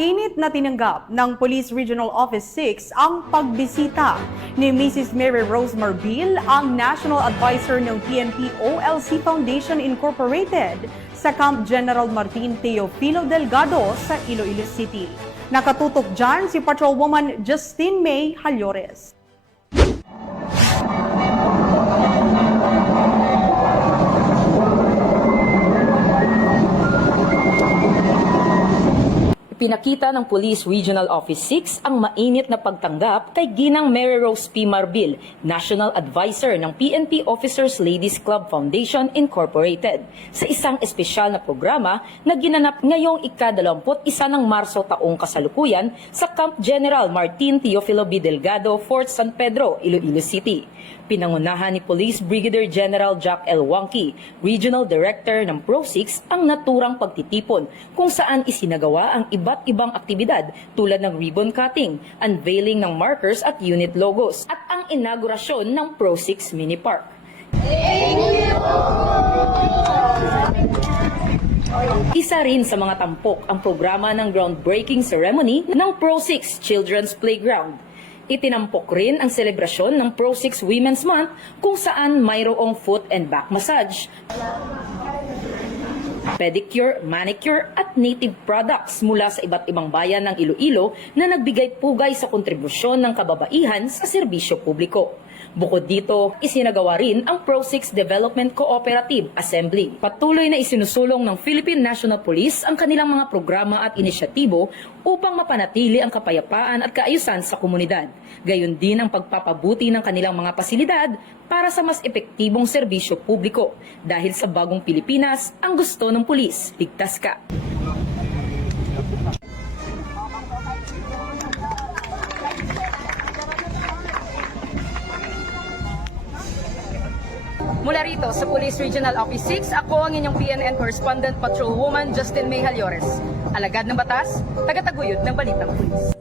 Init na tinanggap ng Police Regional Office 6 ang pagbisita ni Mrs. Mary Rose Marbil, ang National Advisor ng PNP OLC Foundation Incorporated sa Camp General Martin Teofilo Delgado sa Iloilo City. Nakatutok dyan si Patrolwoman Justine May Halyores. Pinakita ng Police Regional Office 6 ang mainit na pagtanggap kay Ginang Mary Rose P. Marbil, National Advisor ng PNP Officers Ladies Club Foundation Incorporated, sa isang espesyal na programa na ginanap ngayong ika-21 ng Marso taong kasalukuyan sa Camp General Martin Teofilo B. Delgado, Fort San Pedro, Iloilo City. Pinangunahan ni Police Brigadier General Jack L. Wonky, Regional Director ng Pro-6, ang naturang pagtitipon kung saan isinagawa ang iba't ibang aktibidad tulad ng ribbon cutting, unveiling ng markers at unit logos, at ang inaugurasyon ng Pro-6 Mini Park. Isa rin sa mga tampok ang programa ng groundbreaking ceremony ng Pro-6 Children's Playground. Itinampok rin ang selebrasyon ng Pro-6 Women's Month kung saan mayroong foot and back massage, pedicure, manicure at native products mula sa iba't ibang bayan ng Iloilo na nagbigay pugay sa kontribusyon ng kababaihan sa serbisyo publiko. Bukod dito, isinagawa rin ang Pro-6 Development Cooperative Assembly. Patuloy na isinusulong ng Philippine National Police ang kanilang mga programa at inisyatibo upang mapanatili ang kapayapaan at kaayusan sa komunidad. Gayon din ang pagpapabuti ng kanilang mga pasilidad para sa mas epektibong serbisyo publiko. Dahil sa bagong Pilipinas, ang gusto ng pulis, ligtas ka. Mula rito sa Police Regional Office 6, ako ang inyong PNN Correspondent Patrolwoman Justine May Halyores. Alagad ng batas, tagataguyod ng balitang pulis.